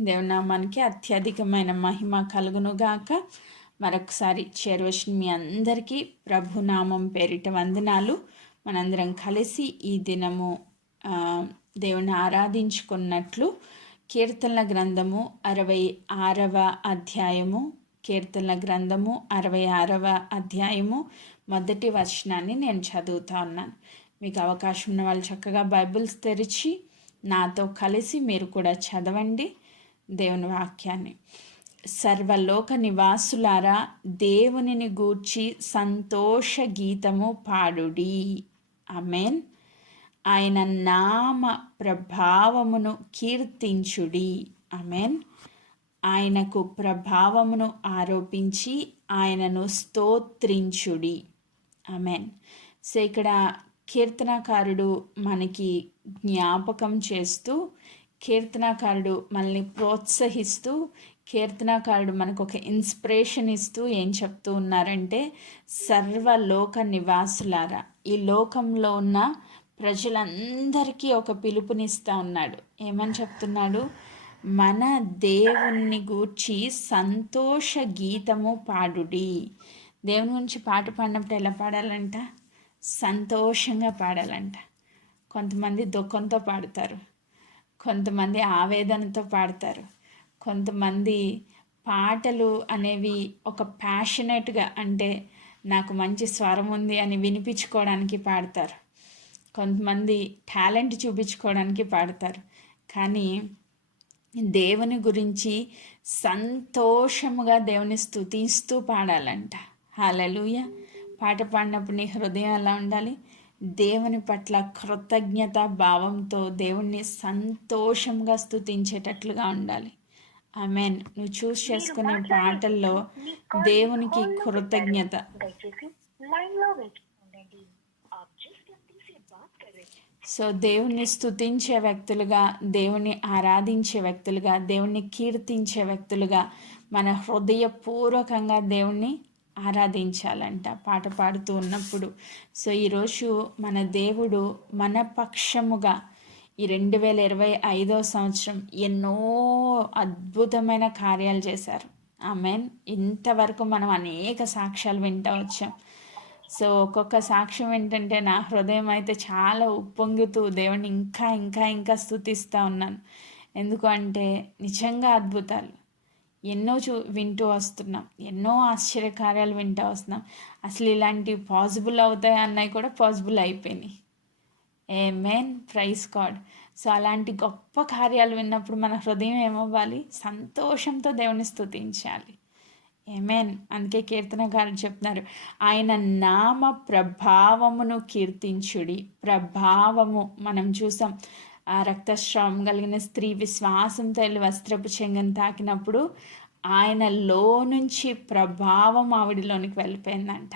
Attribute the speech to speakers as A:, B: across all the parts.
A: దేవునామానికి అత్యధికమైన మహిమ కలుగునుగాక. మరొకసారి చేరవచ్చిన మీ అందరికీ ప్రభునామం పేరిట వందనాలు. మనందరం కలిసి ఈ దినము దేవుని ఆరాధించుకున్నట్లు కీర్తనల గ్రంథము అరవై ఆరవ అధ్యాయము కీర్తనల గ్రంథము అరవై ఆరవ అధ్యాయము మొదటి వచనాన్ని నేను చదువుతా ఉన్నాను. మీకు అవకాశం ఉన్న వాళ్ళు చక్కగా బైబిల్స్ తెరిచి నాతో కలిసి మీరు కూడా చదవండి. దేవుని వాక్యాన్ని. సర్వలోక నివాసులారా దేవునిని గూర్చి సంతోష గీతము పాడుడి. అమెన్ ఆయన నామ ప్రభావమును కీర్తించుడి. అమెన్ ఆయనకు ప్రభావమును ఆరోపించి ఆయనను స్తోత్రించుడి. అమెన్ సో ఇక్కడ కీర్తనాకారుడు మనకి జ్ఞాపకం చేస్తూ కీర్తనాకారుడు మనల్ని ప్రోత్సహిస్తూ కీర్తనాకారుడు మనకు ఒక ఇన్స్పిరేషన్ ఇస్తూ ఏం చెప్తూ ఉన్నారంటే సర్వలోక నివాసులారా ఈ లోకంలో ఉన్న ప్రజలందరికీ ఒక పిలుపునిస్తా ఉన్నాడు. ఏమని చెప్తున్నాడు? మన దేవుణ్ణి గూర్చి సంతోష గీతము పాడుడి. దేవుని గురించి పాట పాడినప్పుడు ఎలా పాడాలంట? సంతోషంగా పాడాలంట. కొంతమంది దుఃఖంతో పాడతారు. కొంతమంది ఆవేదనతో పాడతారు. కొంతమంది పాటలు అనేవి ఒక ప్యాషనేట్గా అంటే నాకు మంచి స్వరం ఉంది అని వినిపించుకోవడానికి పాడతారు. కొంతమంది టాలెంట్ చూపించుకోవడానికి పాడతారు. కానీ దేవుని గురించి సంతోషముగా దేవుని స్థుతిస్తూ పాడాలంట. హాలలుయ పాట పాడినప్పుడు నీ హృదయం ఎలా ఉండాలి? దేవుని పట్ల కృతజ్ఞత భావంతో దేవుణ్ణి సంతోషంగా స్థుతించేటట్లుగా ఉండాలి. ఐ మీన్ నువ్వు చూస్ చేసుకునే పాటల్లో దేవునికి కృతజ్ఞత. సో దేవుణ్ణి స్థుతించే వ్యక్తులుగా దేవుణ్ణి ఆరాధించే వ్యక్తులుగా దేవుణ్ణి కీర్తించే వ్యక్తులుగా మన హృదయపూర్వకంగా దేవుణ్ణి ఆరాధించాలంట పాట పాడుతూ ఉన్నప్పుడు. సో ఈరోజు మన దేవుడు మన పక్షముగా ఈ రెండు వేల ఇరవై ఐదో సంవత్సరం ఎన్నో అద్భుతమైన కార్యాలు చేశారు. ఆమెన్. ఇంతవరకు మనం అనేక సాక్ష్యాలు వింటూ వచ్చాం. సో ఒక్కొక్క సాక్ష్యం ఏంటంటే నా హృదయం అయితే చాలా ఉప్పొంగుతూ దేవుని ఇంకా ఇంకా ఇంకా స్థుతిస్తూ ఉన్నాను. ఎందుకంటే నిజంగా అద్భుతాలు. ఎన్నో చూ వింటూ వస్తున్నాం. ఎన్నో ఆశ్చర్యకార్యాలు వింటూ వస్తున్నాం. అసలు ఇలాంటివి పాసిబుల్ అవుతాయి అన్నవి కూడా పాసిబుల్ అయిపోయినాయి. Amen praise God so అలాంటి గొప్ప కార్యాలు విన్నప్పుడు మన హృదయం ఏమవ్వాలి? సంతోషంతో దేవుని స్థుతించాలి ఏమేన్ అందుకే కీర్తనకారులు చెప్తున్నారు. ఆయన నామ ప్రభావమును కీర్తించుడి. ప్రభావము మనం చూసాం. ఆ రక్తస్రావం కలిగిన స్త్రీ విశ్వాసంతో వెళ్ళి వస్త్రపు చెంగను తాకినప్పుడు ఆయనలో నుంచి ప్రభావం ఆవిడిలోనికి వెళ్ళిపోయిందంట.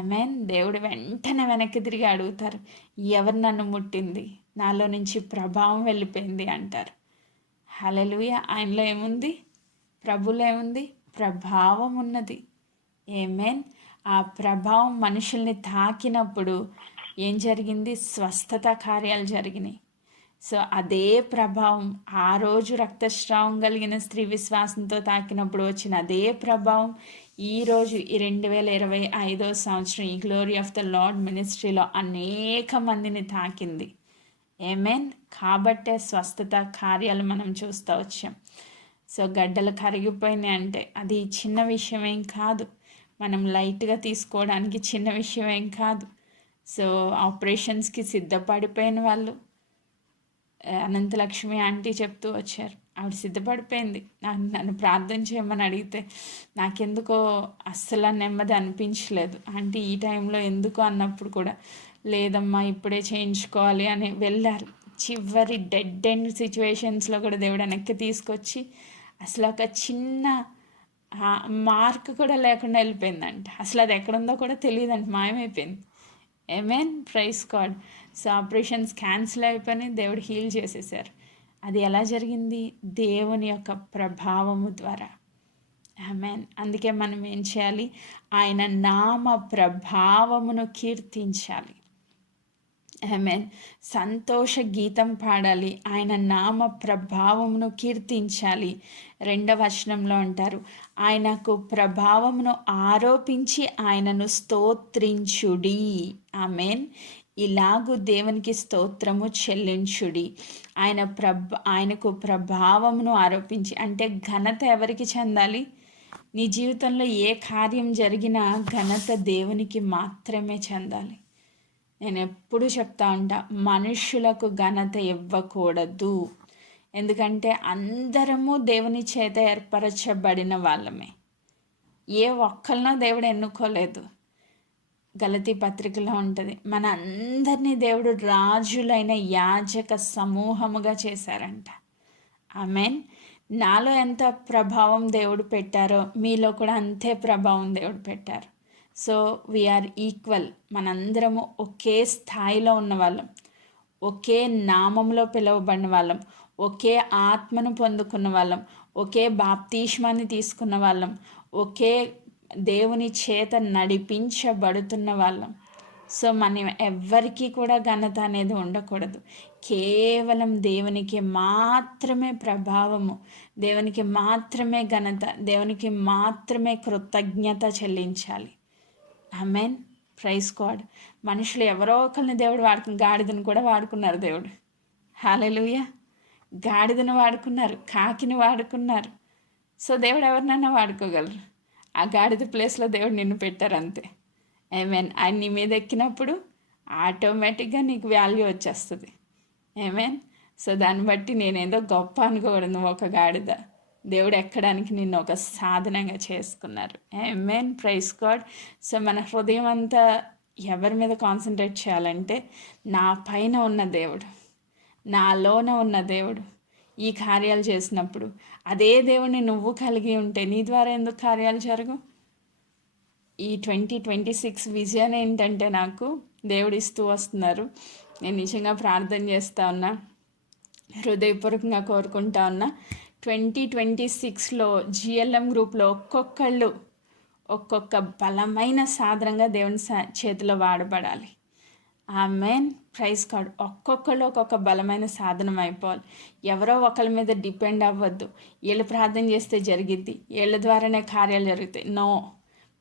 A: మీన్ దేవుడు వెంటనే వెనక్కి తిరిగి అడుగుతారు ఎవరు నన్ను ముట్టింది? నాలో నుంచి ప్రభావం వెళ్ళిపోయింది అంటారు. హలలుయ ఆయనలో ఏముంది? ప్రభులో ఏముంది? ప్రభావం ఉన్నది. ఏమేన్ ఆ ప్రభావం మనుషుల్ని తాకినప్పుడు ఏం జరిగింది? స్వస్థత కార్యాలు జరిగినాయి. సో అదే ప్రభావం ఆ రోజు రక్తస్రావం కలిగిన స్త్రీ విశ్వాసంతో తాకినప్పుడు వచ్చిన అదే ప్రభావం ఈరోజు ఈ రెండు వేల ఇరవై ఐదో సంవత్సరం ఈ గ్లోరీ ఆఫ్ ద లార్డ్ మినిస్ట్రీలో అనేక మందిని తాకింది. ఏమేన్ కాబట్టే స్వస్థత కార్యాలు మనం చూస్తూ వచ్చాం. సో గడ్డలు కరిగిపోయినాయి అంటే అది చిన్న విషయమేం కాదు. మనం లైట్గా తీసుకోవడానికి చిన్న విషయమేం కాదు. సో ఆపరేషన్స్కి సిద్ధపడిపోయిన వాళ్ళు అనంతలక్ష్మి ఆంటీ చెప్తూ వచ్చారు. ఆవిడ సిద్ధపడిపోయింది. నన్ను నన్ను ప్రార్థన చేయమని అడిగితే నాకెందుకో అస్సలు నెమ్మది అనిపించలేదు. ఆంటీ ఈ టైంలో ఎందుకు అన్నప్పుడు కూడా లేదమ్మా ఇప్పుడే చేయించుకోవాలి అని వెళ్ళారు. చివరి డెడ్ ఎండ్ సిచ్యువేషన్స్లో కూడా దేవుడు వెనక్కి తీసుకొచ్చి అసలు ఒక చిన్న మార్క్ కూడా లేకుండా వెళ్ళిపోయిందంట. అసలు అది ఎక్కడుందో కూడా తెలియదంట. మాయమైపోయింది. Amen praise God so operations cancel అయిపోయి దేవుడు హీల్ చేసేసారు. అది ఎలా జరిగింది? దేవుని యొక్క ప్రభావము ద్వారా. ఆమెన్ అందుకే మనం ఏం చేయాలి? ఆయన నామ ప్రభావమును కీర్తించాలి. ఆమెన్ సంతోష గీతం పాడాలి. ఆయన నామ ప్రభావమును కీర్తించాలి. రెండవ వచనంలో అంటారు ఆయనకు ప్రభావమును ఆరోపించి ఆయనను స్తోత్రించుడి. ఆమెన్ ఇలాగు దేవునికి స్తోత్రము చెల్లించుడి. ఆయన ప్రభ ఆయనకు ప్రభావమును ఆరోపించి అంటే ఘనత ఎవరికి చెందాలి? నీ జీవితంలో ఏ కార్యం జరిగినా ఘనత దేవునికి మాత్రమే చెందాలి. నేను ఎప్పుడు చెప్తా ఉంటా మనుషులకు ఘనత ఇవ్వకూడదు. ఎందుకంటే అందరము దేవుని చేత ఏర్పరచబడిన వాళ్ళమే. ఏ ఒక్కరినో దేవుడు ఎన్నుకోలేదు. గలతీ పత్రికలో ఉంటుంది మన అందరినీ దేవుడు రాజులైన యాజక సమూహముగా చేశారంట. ఐ మీన్ నాలో ఎంత ప్రభావం దేవుడు పెట్టారో మీలో కూడా అంతే ప్రభావం దేవుడు పెట్టారు. సో వీఆర్ ఈక్వల్ మనందరము ఒకే స్థాయిలో ఉన్న వాళ్ళం ఒకే నామంలో పిలువబడిన వాళ్ళం. ఒకే ఆత్మను పొందుకున్న వాళ్ళం. ఒకే బాప్తీష్మాన్ని తీసుకున్న వాళ్ళం. ఒకే దేవుని చేత నడిపించబడుతున్న వాళ్ళం. సో మనం ఎవ్వరికీ కూడా ఘనత అనేది ఉండకూడదు. కేవలం దేవునికి మాత్రమే ప్రభావము. దేవునికి మాత్రమే ఘనత. దేవునికి మాత్రమే కృతజ్ఞత చెల్లించాలి. అమెన్ ప్రైజ్ గాడ్ మనుషులు ఎవరో ఒకరిని దేవుడు వాడుకుని గాడిదను కూడా వాడుకున్నారు దేవుడు. హాలెలుయ గాడిదను వాడుకున్నారు కాకిని వాడుకున్నారు. సో దేవుడు ఎవరినైనా వాడుకోగలరు. ఆ గాడిద ప్లేస్లో దేవుడు నిన్ను పెట్టారు అంతే. ఏమేన్ ఆయన నీ మీద ఎక్కినప్పుడు ఆటోమేటిక్గా నీకు వాల్యూ వచ్చేస్తుంది. ఏమేన్ సో దాన్ని బట్టి నేనేదో గొప్ప అనుకోకూడదు ఒక గాడిద. దేవుడు ఎక్కడానికి నిన్ను ఒక సాధనంగా చేసుకున్నారు. మెయిన్ ప్రైస్ గాడ్ సో మన హృదయం అంతా ఎవరి మీద కాన్సన్ట్రేట్ చేయాలంటే నా పైన ఉన్న దేవుడు నాలోన ఉన్న దేవుడు ఈ కార్యాలు చేసినప్పుడు. అదే దేవుడిని నువ్వు కలిగి ఉంటే నీ ద్వారా ఎందుకు కార్యాలు జరుగు? ఈ ట్వంటీ ట్వంటీ సిక్స్ విజన్ ఏంటంటే నాకు దేవుడు ఇస్తూ వస్తున్నారు. నేను నిజంగా ప్రార్థన చేస్తూ ఉన్నా హృదయపూర్వకంగా కోరుకుంటా ఉన్నా. ట్వంటీ ట్వంటీ సిక్స్లో జిఎల్ఎం గ్రూప్లో ఒక్కొక్కళ్ళు ఒక్కొక్క బలమైన సాధనంగా దేవుని చేతిలో వాడబడాలి. ఆ మెయిన్ ప్రైస్ కార్డ్ ఒక్కొక్కళ్ళు ఒక్కొక్క బలమైన సాధనం అయిపోవాలి. ఎవరో ఒకరి మీద డిపెండ్ అవ్వద్దు. వీళ్ళు ప్రార్థన చేస్తే జరిగిద్ది. వీళ్ళ ద్వారానే కార్యాలు జరుగుతాయి. నో.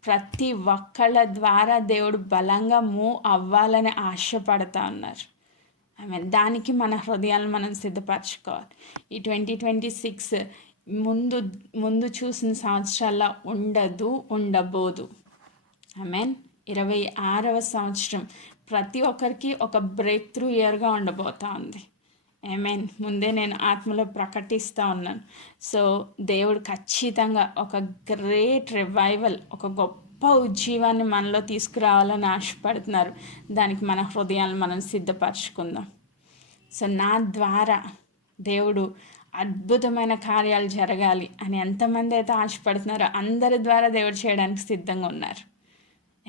A: ప్రతి ఒక్కళ్ళ ద్వారా దేవుడు బలంగా మూవ్ అవ్వాలని ఆశపడతా ఉన్నారు. ఐ మీన్ దానికి మన హృదయాలను మనం సిద్ధపరచుకోవాలి. ఈ ట్వంటీ ట్వంటీ సిక్స్ ముందు ముందు చూసిన సంవత్సరాల్లో ఉండదు ఉండబోదు. ఐ మీన్ ఇరవై ఆరవ సంవత్సరం ప్రతి ఒక్కరికి ఒక బ్రేక్ త్రూ ఇయర్గా ఉండబోతా ఉంది ఐ మీన్ ముందే నేను ఆత్మలో ప్రకటిస్తూ ఉన్నాను. సో దేవుడు ఖచ్చితంగా ఒక గ్రేట్ రివైవల్ ఒక గొప్ప ఉజ్జీవాన్ని మనలో తీసుకురావాలని ఆశపడుతున్నారు. దానికి మన హృదయాలను మనం సిద్ధపరచుకుందాం. సో నా ద్వారా దేవుడు అద్భుతమైన కార్యాలు జరగాలి అని ఎంతమంది అయితే ఆశపడుతున్నారో అందరి ద్వారా దేవుడు చేయడానికి సిద్ధంగా ఉన్నారు.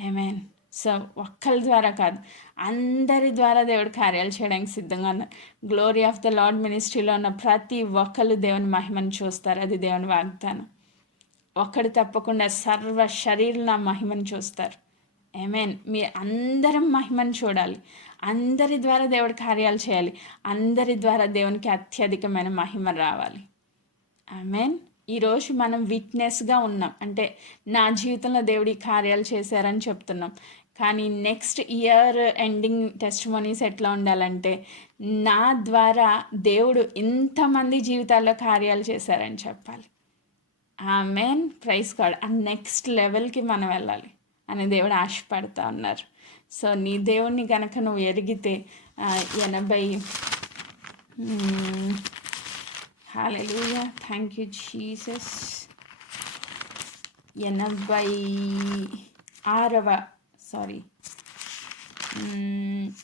A: ఏమేన్ సో ఒక్కరి ద్వారా కాదు అందరి ద్వారా దేవుడు కార్యాలు చేయడానికి సిద్ధంగా ఉన్నారు. గ్లోరీ ఆఫ్ ద లార్డ్ మినిస్ట్రీలో ఉన్న ప్రతి ఒక్కరు దేవుని మహిమను చూస్తారు. అది దేవుని వాగ్దానం. ఒక్కడు తప్పకుండా సర్వ శరీరం నా మహిమను చూస్తారు. ఏమేన్ మీ అందరం మహిమను చూడాలి. అందరి ద్వారా దేవుడి కార్యాలు చేయాలి. అందరి ద్వారా దేవునికి అత్యధికమైన మహిమ రావాలి. ఆమెన్ ఈరోజు మనం విట్నెస్గా ఉన్నాం. అంటే నా జీవితంలో దేవుడి కార్యాలు చేశారని చెప్తున్నాం. కానీ next year ending testimonies ఎట్లా ఉండాలంటే నా ద్వారా దేవుడు ఇంతమంది జీవితాల్లో కార్యాలు చేశారని చెప్పాలి. ఆ ప్రైజ్ ప్రైస్ కార్డ్ ఆ నెక్స్ట్ లెవెల్కి మనం వెళ్ళాలి. అని దేవుడు ఆశపడతా ఉన్నారు. సో నీ దేవుణ్ణి కనుక నువ్వు ఎరిగితే ఎనభై హాలెలూయా థ్యాంక్ యూ జీసస్ ఎనభై ఆరవ సారీ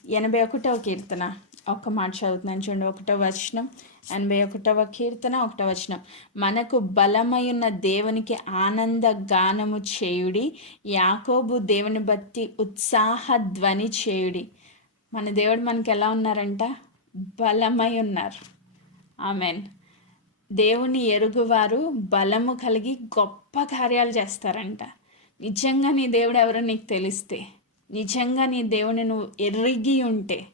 A: ఎనభై ఒకటవ కీర్తన. ఒక్క మాట చదువుతున్నాను చూడండి. ఒకటో వచనం. ఎనభై ఒకటవ కీర్తన ఒకటవ వచనం. మనకు బలమయున్న దేవునికి ఆనంద గానము చేయుడి యాకోబు దేవుని బట్టి ఉత్సాహ ధ్వని చేయుడి. మన దేవుడు మనకి ఎలా ఉన్నారంట? బలమై ఉన్నారు ఆమెన్. దేవుని ఎరుగువారు బలము కలిగి గొప్ప కార్యాలు చేస్తారంట. నిజంగా నీ దేవుడు ఎవరో నీకు తెలిస్తే నిజంగా నీ దేవుని నువ్వు ఎరిగి ఉంటే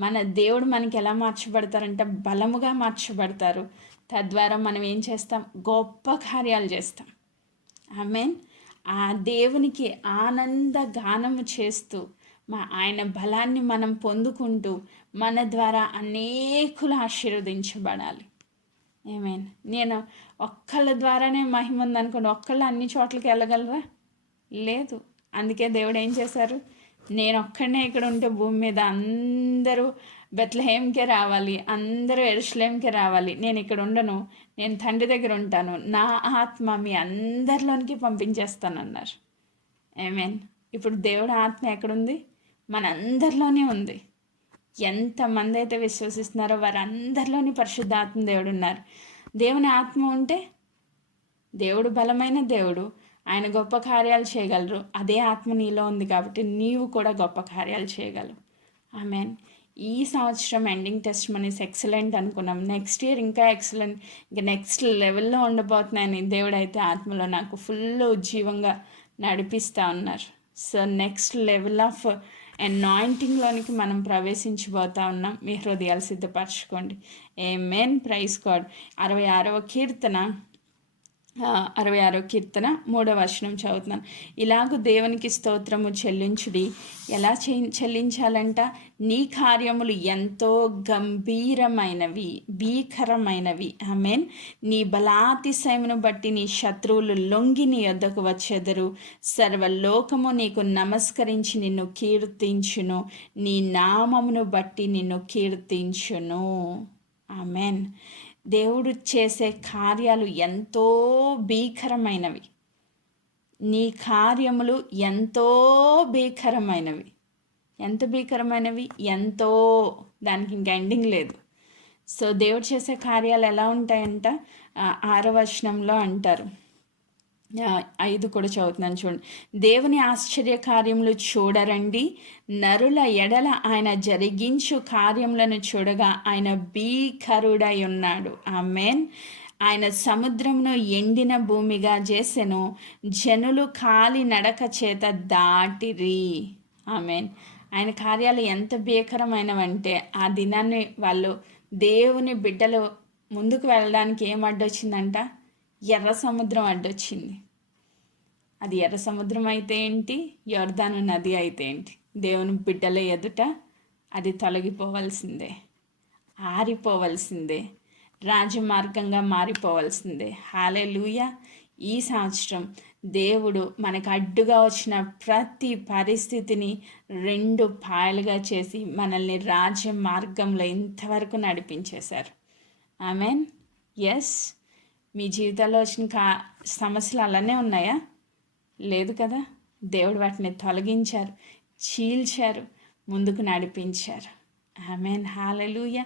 A: మన దేవుడు మనకి ఎలా మార్చబడతారంటే బలముగా మార్చబడతారు. తద్వారా మనం ఏం చేస్తాం? గొప్ప కార్యాలు చేస్తాం. ఐ మీన్ ఆ దేవునికి ఆనంద గానము చేస్తూ మా ఆయన బలాన్ని మనం పొందుకుంటూ మన ద్వారా అనేకులు ఆశీర్వదించబడాలి. ఏమేన్ నేను ఒక్కళ్ళ ద్వారానే మహిమ ఉందనుకోండి ఒక్కళ్ళు అన్ని చోట్లకి వెళ్ళగలరా? లేదు. అందుకే దేవుడు ఏం చేశారు? నేను ఒక్కడనే ఇక్కడ ఉంటే భూమి మీద అందరూ బెత్లహేమ్కే రావాలి అందరూ ఎరుసలేంకే రావాలి. నేను ఇక్కడ ఉండను నేను తండ్రి దగ్గర ఉంటాను నా ఆత్మ మీ అందరిలోనికి పంపించేస్తానన్నారు. మీన్ ఇప్పుడు దేవుడు ఆత్మ ఎక్కడుంది? మన అందరిలోనే ఉంది. ఎంతమంది అయితే విశ్వసిస్తున్నారో వారందరిలోని పరిశుద్ధాత్మ దేవుడు ఉన్నారు దేవుని ఆత్మ ఉంటే దేవుడు బలమైన దేవుడు ఆయన గొప్ప కార్యాలు చేయగలరు. అదే ఆత్మ నీలో ఉంది కాబట్టి నీవు కూడా గొప్ప కార్యాలు చేయగలవు. ఆమెన్ ఈ సంవత్సరం ఎండింగ్ టెస్ట్ మనీస్ ఎక్సలెంట్ అనుకున్నాం. నెక్స్ట్ ఇయర్ ఇంకా ఎక్సలెంట్. ఇంకా నెక్స్ట్ లెవెల్లో ఉండబోతున్నాయని దేవుడైతే ఆత్మలో నాకు ఫుల్ ఉజ్జీవంగా నడిపిస్తూ ఉన్నారు. సో నెక్స్ట్ లెవెల్ ఆఫ్ అనాయింటింగ్లోనికి మనం ప్రవేశించబోతా ఉన్నాం. మీ హృదయాలు సిద్ధపరచుకోండి. ఏ మెయిన్ ప్రైస్ కార్డ్ అరవై ఆరవ కీర్తన. అరవై ఆరో కీర్తన మూడవ వచనం చదువుతున్నాను. ఇలాగ దేవునికి స్తోత్రము చెల్లించుడి. ఎలా చెల్లించాలంట? నీ కార్యములు ఎంతో గంభీరమైనవి భీకరమైనవి. ఆమెన్. నీ బలాతిశయమును బట్టి నీ శత్రువులు లొంగి నీ యొద్దకు వచ్చెదరు. సర్వలోకము నీకు నమస్కరించి నిన్ను కీర్తించును. నీ నామమును బట్టి నిన్ను కీర్తించును. ఆమెన్. దేవుడు చేసే కార్యాలు ఎంతో భీకరమైనవి. నీ కార్యములు ఎంతో భీకరమైనవి. ఎంత భీకరమైనవి? ఎంతో. దానికి ఇంకా ఎండింగ్ లేదు. సో దేవుడు చేసే కార్యాలు ఎలా ఉంటాయంట? ఆరవచనంలో అంటారు. ఐదు కూడా చదువుతున్నాను చూడండి. దేవుని ఆశ్చర్య కార్యములు చూడరండి. నరుల ఎడల ఆయన జరిగించు కార్యములను చూడగా ఆయన భీకరుడై ఉన్నాడు. ఆమెన్. ఆయన సముద్రమును ఎండిన భూమిగా చేసెను. జనులు కాలి నడక చేత దాటిరి. ఆమెన్. ఆయన కార్యాలు ఎంత భీకరమైనవంటే ఆ దినాన్ని వాళ్ళు దేవుని బిడ్డలు ముందుకు వెళ్ళడానికి ఏం అడ్డొచ్చిందంట? ఎర్ర సముద్రం అడ్డొచ్చింది. అది ఎర్ర సముద్రం అయితే ఏంటి? యోర్ధాను నది అయితే ఏంటి? దేవుని బిడ్డల ఎదుట అది తొలగిపోవలసిందే. ఆరిపోవలసిందే. రాజమార్గంగా మారిపోవలసిందే. హాలే లూయ ఈ సంవత్సరం దేవుడు మనకు అడ్డుగా వచ్చిన ప్రతి పరిస్థితిని రెండు పాయలుగా చేసి మనల్ని రాజ్య మార్గంలో ఇంతవరకు నడిపించేశారు. మీన్ ఎస్ మీ జీవితాల్లో వచ్చిన కా సమస్యలు అలానే ఉన్నాయా? లేదు కదా. దేవుడు వాటిని తొలగించారు చీల్చారు ముందుకు నడిపించారు. ఆమెన్. హాలెలూయ.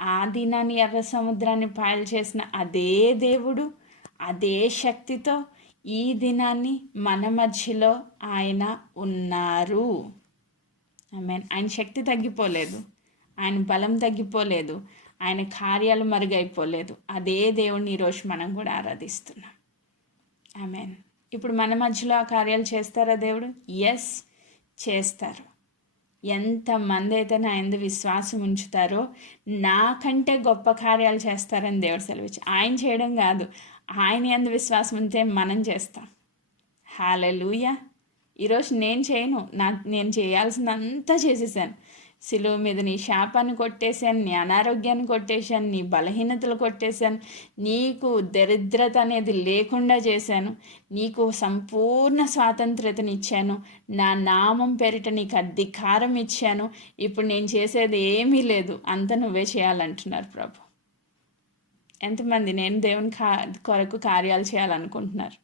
A: ఆ దినాన్ని ఎర్ర సముద్రాన్ని పాయలు చేసిన అదే దేవుడు అదే శక్తితో ఈ దినాన్ని మన మధ్యలో ఆయన ఉన్నారు. ఆమెన్. ఆయన శక్తి తగ్గిపోలేదు. ఆయన బలం తగ్గిపోలేదు. ఆయన కార్యాలు మరుగైపోలేదు. అదే దేవుడిని ఈరోజు మనం కూడా ఆరాధిస్తున్నాం. ఆమెన్ ఇప్పుడు మన మధ్యలో ఆ కార్యాలు చేస్తారా దేవుడు? ఎస్ చేస్తారు. ఎంతమంది అయితే నా ఎందు విశ్వాసం ఉంచుతారో నాకంటే గొప్ప కార్యాలు చేస్తారని దేవుడు సెలవిచ్చి ఆయన చేయడం కాదు. ఆయన ఎందు విశ్వాసం ఉంటే మనం చేస్తాం. హాలూయ ఈరోజు నేను చేయను. నా నేను చేయాల్సిందంతా చేసేసాను. సిలువ మీద నీ శాపాన్ని కొట్టేశాను నీ అనారోగ్యాన్ని కొట్టేశాను నీ బలహీనతలు కొట్టేశాను నీకు దరిద్రత అనేది లేకుండా చేశాను నీకు సంపూర్ణ స్వాతంత్రతనిచ్చాను నా నామం పేరిట నీకు అధికారం ఇచ్చాను. ఇప్పుడు నేను చేసేది ఏమీ లేదు అంత నువ్వే చేయాలంటున్నారు ప్రభు. ఎంతమంది నేను దేవుని కా కొరకు కార్యాలు చేయాలనుకుంటున్నారు.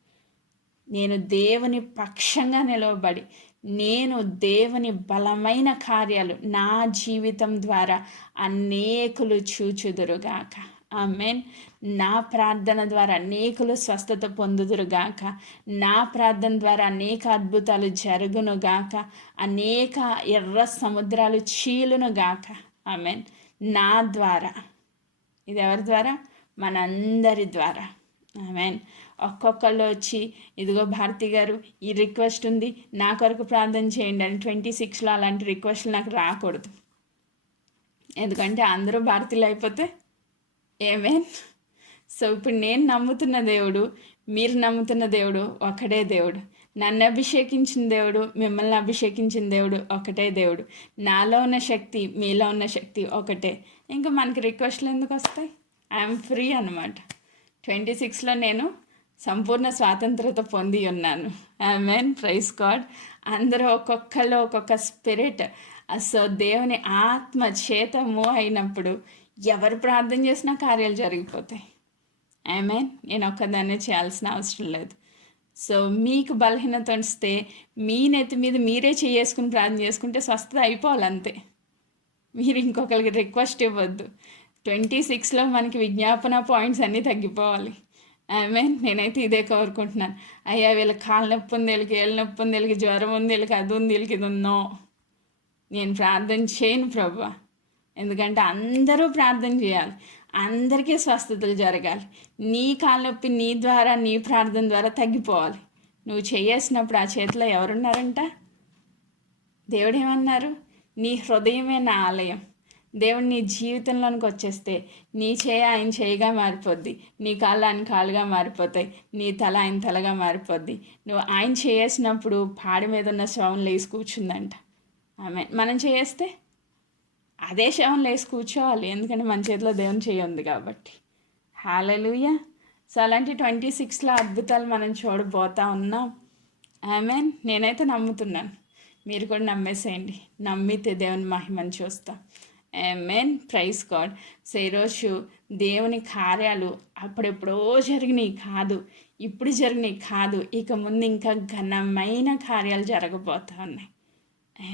A: నేను దేవుని పక్షంగా నిలవబడి నేను దేవుని బలమైన కార్యాలు నా జీవితం ద్వారా అనేకులు చూచుదురుగాక. ఆమెన్. నా ప్రార్థన ద్వారా అనేకులు స్వస్థత పొందుదురుగాక. నా ప్రార్థన ద్వారా అనేక అద్భుతాలు జరుగునుగాక. అనేక ఎర్ర సముద్రాలు చీలునుగాక. ఆమెన్. నా ద్వారా. ఇది ఎవరి ద్వారా? మనందరి ద్వారా. ఆమెన్. ఒక్కొక్కళ్ళు వచ్చి ఇదిగో భారతి గారు ఈ రిక్వెస్ట్ ఉంది. నా కొరకు ప్రార్థన చేయండి అని ట్వంటీ సిక్స్లో అలాంటి రిక్వెస్ట్లు నాకు రాకూడదు. ఎందుకంటే అందరూ భారతీయులు అయిపోతే ఏమేన్? సో ఇప్పుడు నేను నమ్ముతున్న దేవుడు మీరు నమ్ముతున్న దేవుడు ఒకటే దేవుడు. నన్ను అభిషేకించిన దేవుడు మిమ్మల్ని అభిషేకించిన దేవుడు ఒకటే దేవుడు. నాలో ఉన్న శక్తి మీలో ఉన్న శక్తి ఒకటే. ఇంకా మనకి రిక్వెస్ట్లు ఎందుకు వస్తాయి? ఐఎమ్ ఫ్రీ అనమాట ట్వంటీ సిక్స్లో నేను సంపూర్ణ స్వాతంత్రత పొంది ఉన్నాను. ఆమెన్ ప్రైస్ గాడ్ అందరూ ఒక్కొక్కళ్ళు ఒక్కొక్క స్పిరిట్ సో దేవుని ఆత్మ చేత మూవ్ అయినప్పుడు ఎవరు ప్రార్థన చేసినా కార్యాలు జరిగిపోతాయి. ఆమెన్ నేను ఒక్కదాన్నే చేయాల్సిన అవసరం లేదు. సో మీకు బలహీనత వస్తే మీ నెత్తి మీద మీరే చేసుకుని ప్రార్థన చేసుకుంటే స్వస్థత అయిపోవాలి అంతే. మీరు ఇంకొకరికి రిక్వెస్ట్ ఇవ్వద్దు. ట్వంటీ సిక్స్లో మనకి విజ్ఞాపన పాయింట్స్ అన్నీ తగ్గిపోవాలి. ఆమె నేనైతే ఇదే కోరుకుంటున్నాను. అయ్యా వీళ్ళకి కాళ్ళ నొప్పి ఉంది వీళ్ళకి ఏళ్ళ నొప్పి ఉంది వీళ్ళకి జ్వరం ఉంది వీళ్ళకి అది ఉంది వీళ్ళకి ఇది ఉందో. నేను ప్రార్థన చేయను ప్రభు. ఎందుకంటే అందరూ ప్రార్థన చేయాలి. అందరికీ స్వస్థతలు జరగాలి. నీ కాళ్ళ నొప్పి నీ ద్వారా నీ ప్రార్థన ద్వారా తగ్గిపోవాలి. నువ్వు చేయేసినప్పుడు ఆ చేతిలో ఎవరున్నారంట? దేవుడు ఏమన్నారు నీ హృదయమే నా ఆలయం. దేవుడు నీ జీవితంలోనికి వచ్చేస్తే నీ చేయ ఆయన చేయగా మారిపోద్ది నీ కాళ్ళు ఆయన కాళ్ళుగా మారిపోతాయి నీ తల ఆయన తలగా మారిపోద్ది. నువ్వు ఆయన చేసినప్పుడు పాడి మీద ఉన్న శవం లేచి కూర్చుందంట. ఆమె మనం చేస్తే అదే శవం లేచి కూర్చోవాలి. ఎందుకంటే మన చేతిలో దేవుని చేయి ఉంది కాబట్టి. హాలలుయ సో అలాంటి ట్వంటీ సిక్స్లో అద్భుతాలు మనం చూడబోతా ఉన్నాం. ఆమెన్ నేనైతే నమ్ముతున్నాను. మీరు కూడా నమ్మేసేయండి. నమ్మితే దేవుని మహిమని చూస్తాం. మెన్ ప్రైస్ గాడ్ సో ఈరోజు దేవుని కార్యాలు అప్పుడెప్పుడో జరిగినాయి కాదు. ఇప్పుడు జరిగినాయి కాదు. ఇక ముందు ఇంకా ఘనమైన కార్యాలు జరగబోతా ఉన్నాయి.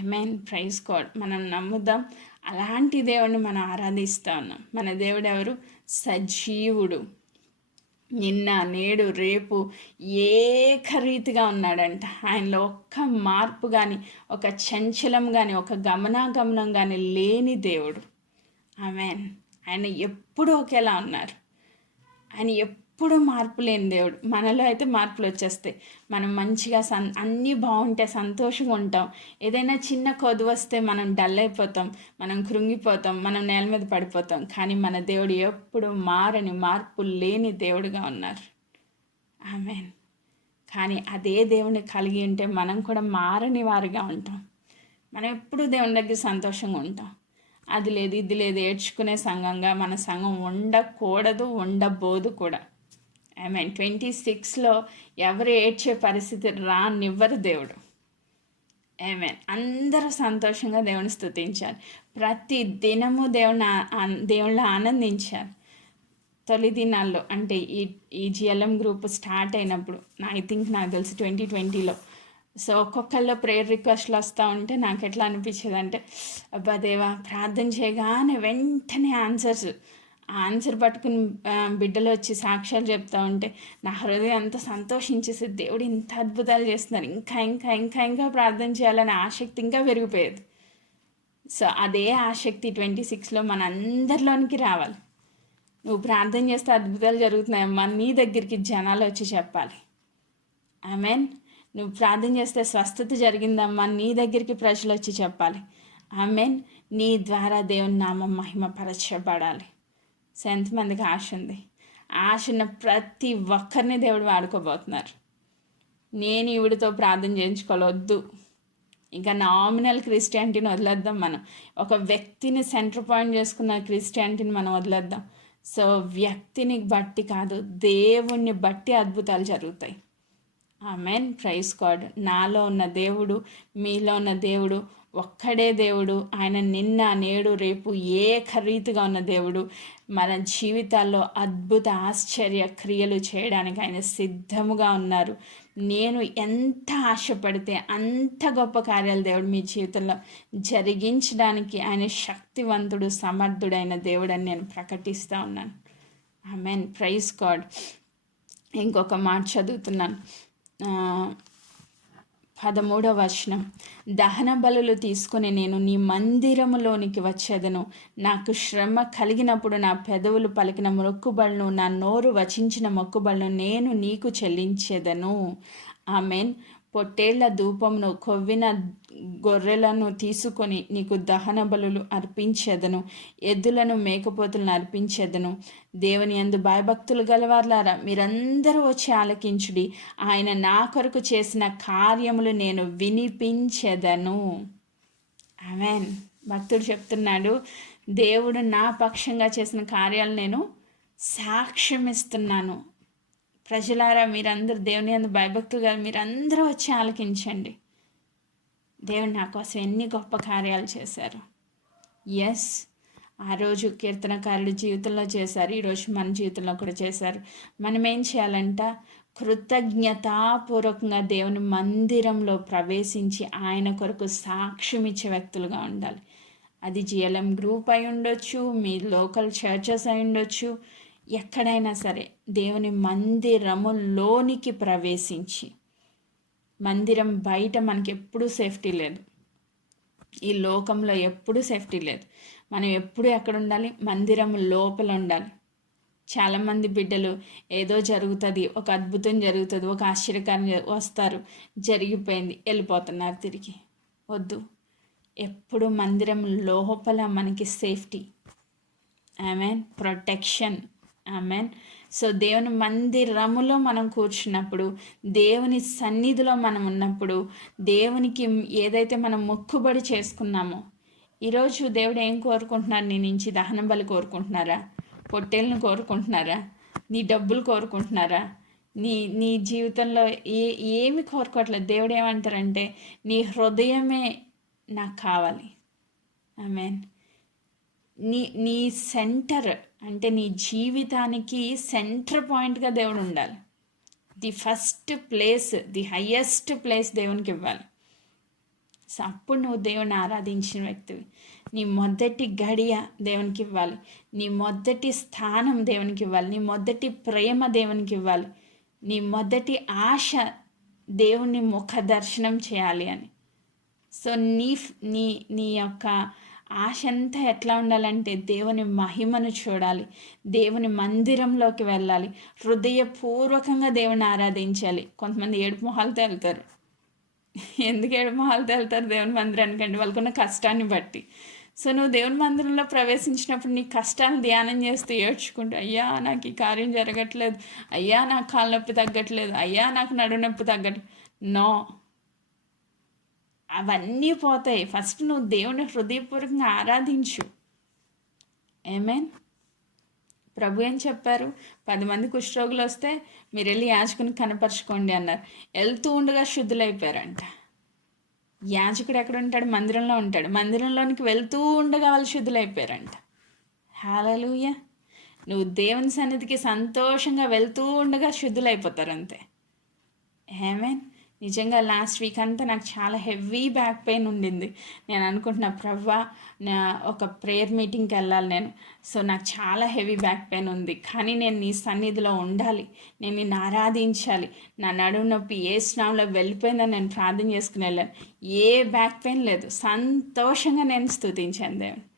A: మెయిన్ ప్రైజ్ గాడ్ మనం నమ్ముదాం. అలాంటి దేవుడిని మనం ఆరాధిస్తూ ఉన్నాం. మన దేవుడు ఎవరు సజీవుడు. నిన్న నేడు రేపు ఏకరీతిగా ఉన్నాడంట. ఆయనలో ఒక్క మార్పు కానీ ఒక చంచలం కానీ ఒక గమనాగమనం కానీ లేని దేవుడు. ఆమెన్. ఆయన ఎప్పుడూ ఒకేలా ఉన్నారు. ఆయన ఎప్పుడు మార్పు లేని దేవుడు. మనలో అయితే మార్పులు వచ్చేస్తాయి. మనం మంచిగా సన్ అన్నీ బాగుంటే సంతోషంగా ఉంటాం. ఏదైనా చిన్న కొద్దు వస్తే మనం డల్ అయిపోతాం. మనం కృంగిపోతాం. మనం నేల మీద పడిపోతాం. కానీ మన దేవుడు ఎప్పుడు మారని మార్పు లేని దేవుడుగా ఉన్నారు. ఆమె కానీ అదే దేవుని కలిగి ఉంటే మనం కూడా మారని వారిగా ఉంటాం. మనం ఎప్పుడు దేవుని దగ్గర సంతోషంగా ఉంటాం. అది లేదు ఇది లేదు ఏడ్చుకునే సంఘంగా మన సంఘం ఉండకూడదు ఉండబోదు కూడా. ఐ మీన్ ట్వంటీ సిక్స్లో ఎవరు ఏడ్చే పరిస్థితి రానివ్వరు దేవుడు. ఏమేన్ అందరూ సంతోషంగా దేవుని స్థుతించారు ప్రతి దినము దేవుని దేవుళ్ళు ఆనందించారు తొలి దినాల్లో అంటే ఈ ఈ జిఎల్ఎం గ్రూప్ స్టార్ట్ అయినప్పుడు ఐ థింక్ నాకు తెలిసి ట్వంటీ ట్వంటీలో సో ఒక్కొక్కళ్ళు ప్రేయర్ రిక్వెస్ట్లు వస్తూ ఉంటే నాకు ఎట్లా అనిపించేది అంటే అబ్బా దేవా ప్రార్థన చేయగానే వెంటనే ఆన్సర్స్ ఆన్సర్ పట్టుకుని బిడ్డలు వచ్చి సాక్ష్యాలు చెప్తా ఉంటే నా హృదయం అంత సంతోషించేసి దేవుడు ఇంత అద్భుతాలు చేస్తున్నారు. ఇంకా ఇంకా ఇంకా ఇంకా ప్రార్థన చేయాలనే ఆసక్తి ఇంకా పెరిగిపోయేది. సో అదే ఆసక్తి ట్వంటీ సిక్స్లో మన అందరిలోనికి రావాలి. నువ్వు ప్రార్థన చేస్తే అద్భుతాలు జరుగుతున్నాయమ్మా నీ దగ్గరికి జనాలు వచ్చి చెప్పాలి. మీన్ నువ్వు ప్రార్థన చేస్తే స్వస్థత జరిగిందమ్మా నీ దగ్గరికి ప్రజలు వచ్చి చెప్పాలి. మీన్ నీ ద్వారా దేవుని నామం మహిమపరచబడాలి. సో ఎంతమందికి ఆశ ఉంది. ఆశ ఉన్న ప్రతి ఒక్కరిని దేవుడు వాడుకోబోతున్నారు. నేను ఈవిడితో ప్రార్థన చేయించుకోవద్దు ఇంకా నామినల్ క్రిస్టియానిటీని వదిలేద్దాం మనం. ఒక వ్యక్తిని సెంటర్ పాయింట్ చేసుకున్న క్రిస్టియానిటీని మనం వదిలేద్దాం. సో వ్యక్తిని బట్టి కాదు దేవుణ్ణి బట్టి అద్భుతాలు జరుగుతాయి. ఆమెన్ ప్రైస్ గాడ్ నాలో ఉన్న దేవుడు మీలో ఉన్న దేవుడు ఒక్కడే దేవుడు. ఆయన నిన్న నేడు రేపు ఏకరీతిగా ఉన్న దేవుడు. మన జీవితాల్లో అద్భుత ఆశ్చర్య క్రియలు చేయడానికి ఆయన సిద్ధముగా ఉన్నారు. నేను ఎంత ఆశపడితే అంత గొప్ప కార్యాలు దేవుడు మీ జీవితంలో జరిగించడానికి ఆయన శక్తివంతుడు సమర్థుడైన దేవుడని నేను ప్రకటిస్తూ ఉన్నాను. ఐ మీన్ ప్రైజ్ గాడ్ ఇంకొక మాట చదువుతున్నాను. పదమూడవ వచనం. దహన బలులు తీసుకుని నేను నీ మందిరములోనికి వచ్చేదను. నాకు శ్రమ కలిగినప్పుడు నా పెదవులు పలికిన మొక్కుబడును నా నోరు వచించిన మొక్కుబడును నేను నీకు చెల్లించేదను. ఆమెన్. పొట్టేళ్ళ ధూపమును కొవ్విన గొర్రెలను తీసుకొని నీకు దహన బలులు అర్పించెదను. ఎద్దులను మేకపోతులను అర్పించెదను. దేవుని అందు భయభక్తులు గలవార్లారా మీరందరూ వచ్చి ఆలకించుడి. ఆయన నా కొరకు చేసిన కార్యములు నేను వినిపించెదను. ఆమెన్. భక్తుడు చెప్తున్నాడు దేవుడు నా పక్షంగా చేసిన కార్యాలు నేను సాక్ష్యం ఇస్తున్నాను ప్రజలారా మీరందరూ దేవుని అందు గారు మీరందరూ వచ్చి ఆలకించండి. దేవుడు నా కోసం ఎన్ని గొప్ప కార్యాలు చేశారు. ఎస్ ఆ రోజు కీర్తనకారుడు జీవితంలో చేశారు ఈరోజు మన జీవితంలో కూడా చేశారు. మనం ఏం చేయాలంట? కృతజ్ఞతాపూర్వకంగా దేవుని మందిరంలో ప్రవేశించి ఆయన కొరకు సాక్ష్యం ఇచ్చే వ్యక్తులుగా ఉండాలి. అది జిఎల్ఎం గ్రూప్ అయి ఉండొచ్చు మీ లోకల్ చర్చెస్ అయి ఉండొచ్చు ఎక్కడైనా సరే దేవుని మందిరములోనికి ప్రవేశించి మందిరం బయట మనకి ఎప్పుడూ సేఫ్టీ లేదు. ఈ లోకంలో ఎప్పుడూ సేఫ్టీ లేదు. మనం ఎప్పుడు ఎక్కడ ఉండాలి? మందిరం లోపల ఉండాలి. చాలామంది బిడ్డలు ఏదో జరుగుతుంది ఒక అద్భుతం జరుగుతుంది ఒక ఆశ్చర్యకారం జ- వస్తారు జరిగిపోయింది వెళ్ళిపోతున్నారు తిరిగి. వద్దు. ఎప్పుడు మందిరం లోపల మనకి safety. I mean protection. Amen so దేవుని మందిరములో మనం కూర్చున్నప్పుడు దేవుని సన్నిధిలో మనం ఉన్నప్పుడు దేవునికి ఏదైతే మనం మొక్కుబడి చేసుకున్నామో ఈరోజు దేవుడు ఏం కోరుకుంటున్నారు నీ నుంచి దహనం బలి కోరుకుంటున్నారా? పొట్టేళ్ళను కోరుకుంటున్నారా? నీ డబ్బులు కోరుకుంటున్నారా? నీ నీ జీవితంలో ఏ ఏమి కోరుకోవట్లేదు? దేవుడు ఏమంటారంటే నీ హృదయమే నాకు కావాలి. ఆమెన్ నీ నీ సెంటర్ అంటే నీ జీవితానికి సెంటర్ పాయింట్గా దేవుడు ఉండాలి. The first place the highest place దేవునికి ఇవ్వాలి. సో అప్పుడు నువ్వు దేవుని ఆరాధించిన వ్యక్తివి. నీ మొదటి గడియ దేవునికి ఇవ్వాలి. నీ మొదటి స్థానం దేవునికి ఇవ్వాలి. నీ మొదటి ప్రేమ దేవునికి ఇవ్వాలి. నీ మొదటి ఆశ దేవుని ముఖ దర్శనం చేయాలి అని. సో నీ నీ నీ యొక్క ఆశ అంతా ఎట్లా ఉండాలంటే దేవుని మహిమను చూడాలి. దేవుని మందిరంలోకి వెళ్ళాలి. హృదయపూర్వకంగా దేవుని ఆరాధించాలి. కొంతమంది ఏడుపు మొహాలతో వెళ్తారు ఎందుకు ఏడుపు మొహాలతో వెళ్తారు దేవుని మందిరానికి అంటే వాళ్ళకున్న కష్టాన్ని బట్టి. సో నువ్వు దేవుని మందిరంలో ప్రవేశించినప్పుడు నీ కష్టాలు ధ్యానం చేస్తూ ఏడ్చుకుంటూ అయ్యా నాకు ఈ కార్యం జరగట్లేదు. అయ్యా నాకు కాళ్ళ నొప్పి తగ్గట్లేదు. అయ్యా నాకు నడు నొప్పి తగ్గట్లేదు. నో. అవన్నీ పోతాయి. ఫస్ట్ నువ్వు దేవుని హృదయపూర్వకంగా ఆరాధించు. ఏమేన్ ప్రభు ఏం చెప్పారు? పది మంది కుష్ఠరోగులు వస్తే మీరు వెళ్ళి యాజకుని కనపరచుకోండి అన్నారు. వెళ్తూ ఉండగా శుద్ధులైపోయారంట. యాజకుడు ఎక్కడ ఉంటాడు? మందిరంలో ఉంటాడు. మందిరంలోనికి వెళ్తూ ఉండగా వాళ్ళు శుద్ధులైపోయారంట. హాలూయ నువ్వు దేవుని సన్నిధికి సంతోషంగా వెళ్తూ ఉండగా శుద్ధులైపోతారు అంతే. ఏమేన్ నిజంగా లాస్ట్ వీక్ అంతా నాకు చాలా హెవీ బ్యాక్ పెయిన్ ఉండింది. నేను అనుకుంటున్నా ప్రవ్వా నా ఒక ప్రేయర్ మీటింగ్కి వెళ్ళాలి నేను. సో నాకు చాలా హెవీ బ్యాక్ పెయిన్ ఉంది. కానీ నేను నీ సన్నిధిలో ఉండాలి. నేను నిన్ను ఆరాధించాలి. నా నడుము నొప్పి ఏ స్నాంలో వెళ్ళిపోయిందని నేను ప్రార్థన చేసుకుని వెళ్ళాను. ఏ బ్యాక్ పెయిన్ లేదు. సంతోషంగా నేను స్తుతించాను దేవుడు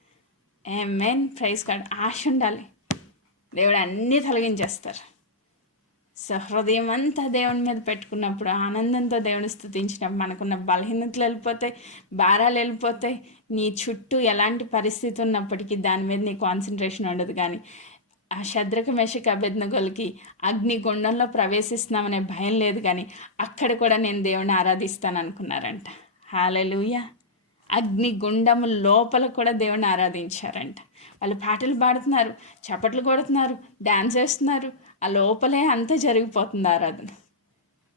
A: ఏ మెయిన్ ప్రైజ్ కార్డ్ ఆశ ఉండాలి. దేవుడు అన్నీ తొలగించేస్తారు. సహృదయం అంతా దేవుని మీద పెట్టుకున్నప్పుడు ఆనందంతో దేవుని స్థుతించినప్పుడు మనకున్న బలహీనతలు వెళ్ళిపోతాయి భారాలు వెళ్ళిపోతాయి. నీ చుట్టూ ఎలాంటి పరిస్థితి ఉన్నప్పటికీ దాని మీద నీ కాన్సన్ట్రేషన్ ఉండదు. కానీ ఆ శద్రక మెషక అభ్యర్థనగోలకి అగ్ని గుండంలో ప్రవేశిస్తున్నామనే భయం లేదు. కానీ అక్కడ కూడా నేను దేవుని ఆరాధిస్తాను అనుకున్నారంట. హాలలుయ అగ్నిగుండము లోపల కూడా దేవుని ఆరాధించారంట. వాళ్ళు పాటలు పాడుతున్నారు చప్పట్లు కొడుతున్నారు డ్యాన్స్ వేస్తున్నారు ఆ లోపలే అంతా జరిగిపోతుంది ఆరాధన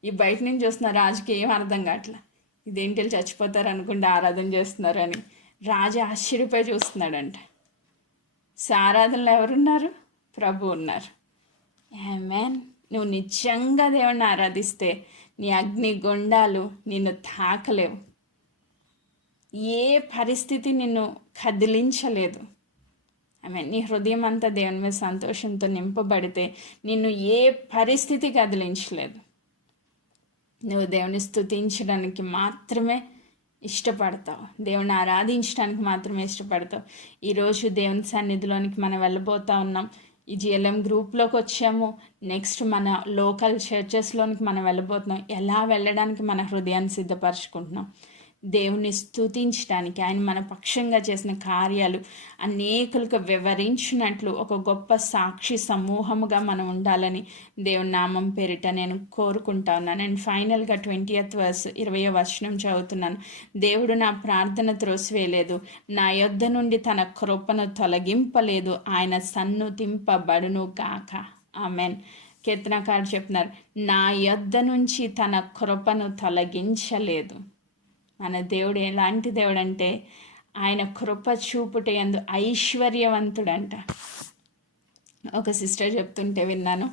A: ఈ బయట నుంచి చూస్తున్న రాజుకి ఏం అర్థం కావట్లా? ఇదేంటి చచ్చిపోతారు అనుకుంటే ఆరాధన చేస్తున్నారని రాజు ఆశ్చర్యపోయి చూస్తున్నాడంట. సో ఆరాధనలో ఎవరున్నారు? ప్రభు ఉన్నారు. మ్యాన్ నువ్వు నిజంగా దేవుణ్ణి ఆరాధిస్తే నీ అగ్ని గుండాలు నిన్ను తాకలేవు. ఏ పరిస్థితి నిన్ను కదిలించలేదు. ఐ మీన్ నీ హృదయం అంతా దేవుని మీద సంతోషంతో నింపబడితే నిన్ను ఏ పరిస్థితి కదిలించలేదు. నువ్వు దేవుని స్తుతించడానికి మాత్రమే ఇష్టపడతావు. దేవుని ఆరాధించడానికి మాత్రమే ఇష్టపడతావు. ఈరోజు దేవుని సన్నిధిలోనికి మనం వెళ్ళబోతా ఉన్నాం. ఈ జిఎల్ఎం గ్రూప్లోకి వచ్చాము. నెక్స్ట్ మన లోకల్ చర్చెస్లోనికి మనం వెళ్ళబోతున్నాం. ఎలా వెళ్ళడానికి మన హృదయాన్ని సిద్ధపరచుకుంటున్నాం? దేవుని స్తుతించడానికి ఆయన మన పక్షంగా చేసిన కార్యాలు అనేకులకు వివరించినట్లు ఒక గొప్ప సాక్షి సమూహముగా మనం ఉండాలని దేవుని నామం పేరిట నేను కోరుకుంటా ఉన్నాను. అండ్ ఫైనల్గా ట్వంటీయత్ వర్స్ ఇరవై వచనం చదువుతున్నాను. దేవుడు నా ప్రార్థన త్రోసివేయలేదు నా యొద్ధ నుండి తన కృపను తొలగింపలేదు ఆయన సన్నుతింపబడును కాక ఆమెన్. కీర్తనకారు చెప్తున్నారు నా యొద్ధ నుంచి తన కృపను తొలగించలేదు. మన దేవుడు ఎలాంటి దేవుడు అంటే ఆయన కృప చూపుటే అందు ఐశ్వర్యవంతుడంట. ఒక సిస్టర్ చెప్తుంటే విన్నాను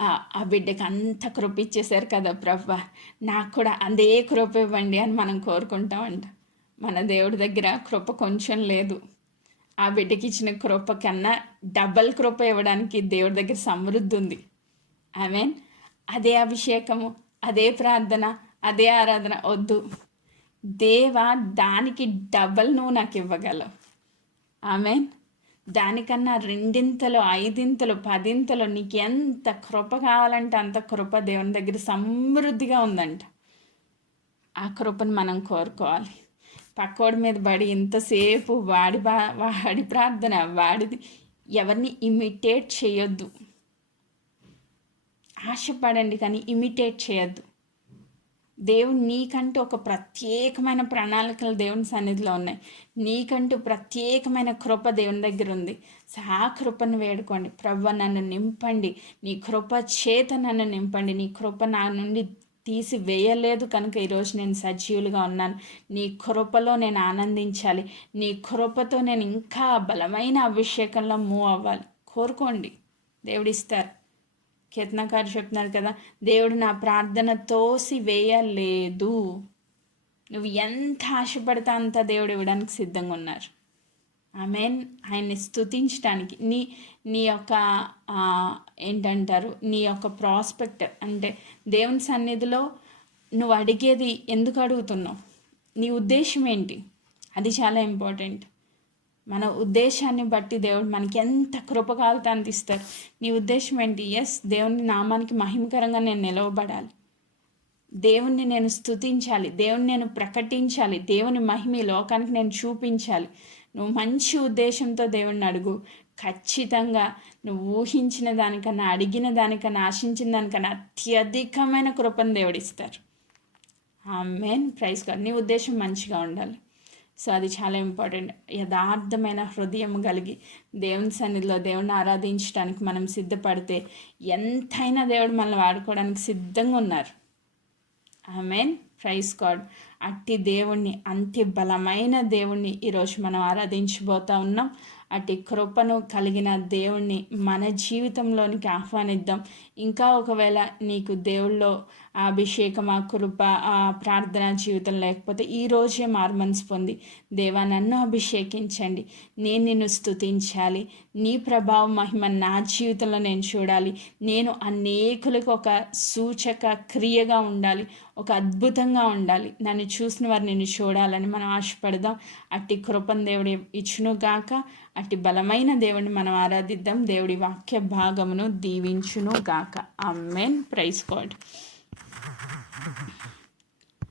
A: ఆ- బిడ్డకి అంత కృప ఇచ్చేశారు కదా ప్రభా నాకు కూడా అదే కృప ఇవ్వండి అని మనం కోరుకుంటామంట. మన దేవుడి దగ్గర కృప కొంచెం లేదు. ఆ బిడ్డకి ఇచ్చిన కృప కన్నా డబల్ కృప ఇవ్వడానికి దేవుడి దగ్గర సమృద్ధి ఉంది. ఐ మీన్ అదే అభిషేకము అదే ప్రార్థన అదే ఆరాధన వద్దు. దేవా దానికి డబల్ నువ్వు నాకు ఇవ్వగలవు. ఆమెన్. దానికన్నా రెండింతలు ఐదింతలు పదింతలు నీకు ఎంత కృప కావాలంటే అంత కృప దేవుని దగ్గర సమృద్ధిగా ఉందంట. ఆ కృపను మనం కోరుకోవాలి. పక్కోడి మీద పడి ఇంతసేపు వాడి బా వాడి ప్రార్థన వాడిది ఎవరిని ఇమిటేట్ చేయొద్దు. ఆశపడండి కానీ ఇమిటేట్ చేయొద్దు. దేవుడు నీకంటూ ఒక ప్రత్యేకమైన ప్రణాళికలు దేవుని సన్నిధిలో ఉన్నాయి. నీకంటూ ప్రత్యేకమైన కృప దేవుని దగ్గర ఉంది. ఆ కృపను వేడుకోండి. ప్రభు నన్ను నింపండి. నీ కృప చేత నన్ను నింపండి. నీ కృప నా నుండి తీసి వేయలేదు కనుక ఈరోజు నేను సజీవులుగా ఉన్నాను. నీ కృపలో నేను ఆనందించాలి. నీ కృపతో నేను ఇంకా బలమైన అభిషేకంలో మూవ్ అవ్వాలి. కోరుకోండి. దేవుడిస్తారు కీర్తనకారు చెప్తున్నారు కదా దేవుడు నా ప్రార్థన తోసి వేయలేదు. నువ్వు ఎంత ఆశపడితే అంత దేవుడు ఇవ్వడానికి సిద్ధంగా ఉన్నారు. ఆమెన్ ఆయన్ని స్తుతించడానికి నీ నీ యొక్క ఏంటంటారు నీ యొక్క ప్రాస్పెక్ట్ అంటే దేవుని సన్నిధిలో నువ్వు అడిగేది ఎందుకు అడుగుతున్నావు? నీ ఉద్దేశం ఏంటి? అది చాలా ఇంపార్టెంట్ మన ఉద్దేశాన్ని బట్టి దేవుడు మనకి ఎంత కృప అందిస్తారు. నీ ఉద్దేశం ఏంటి? ఎస్ దేవుని నామానికి మహిమకరంగా నేను నిలవబడాలి. దేవుణ్ణి నేను స్తుతించాలి. దేవుణ్ణి నేను ప్రకటించాలి. దేవుని మహిమ లోకానికి నేను చూపించాలి. నువ్వు మంచి ఉద్దేశంతో దేవుణ్ణి అడుగు. ఖచ్చితంగా నువ్వు ఊహించిన దానికన్నా అడిగిన దానికన్నా ఆశించిన దానికన్నా అత్యధికమైన కృపను దేవుడిస్తారు ఆ మెయిన్ ప్రైజ్ కాదు నీ ఉద్దేశం మంచిగా ఉండాలి. సో అది చాలా ఇంపార్టెంట్. యథార్థమైన హృదయం కలిగి దేవుని సన్నిధిలో దేవుని ఆరాధించడానికి మనం సిద్ధపడితే ఎంతైనా దేవుడు మనల్ని వాడుకోవడానికి సిద్ధంగా ఉన్నారు. I mean praise God. అట్టి దేవుణ్ణి అంతి బలమైన దేవుణ్ణి ఈరోజు మనం ఆరాధించబోతా ఉన్నాం. అట్టి కృపను కలిగిన దేవుణ్ణి మన జీవితంలోనికి ఆహ్వానిద్దాం. ఇంకా ఒకవేళ నీకు దేవుళ్ళో ఆ అభిషేకం ఆ కృప ఆ ప్రార్థన జీవితం లేకపోతే ఈ రోజే మార్మన్స్ పొంది దేవా నన్ను అభిషేకించండి. నేను నిన్ను స్తుతించాలి. నీ ప్రభావం మహిమ నా జీవితంలో నేను చూడాలి. నేను అనేకులకు ఒక సూచక క్రియగా ఉండాలి. ఒక అద్భుతంగా ఉండాలి. నన్ను చూసిన వారు నిన్ను చూడాలని మనం ఆశపడదాం. అట్టి కృపను దేవుడి ఇచ్చును గాక. అట్టి బలమైన దేవుడిని మనం ఆరాధిద్దాం. దేవుడి వాక్య భాగమును దీవించును గాక. అమ్మెన్ ప్రైస్ గాడ్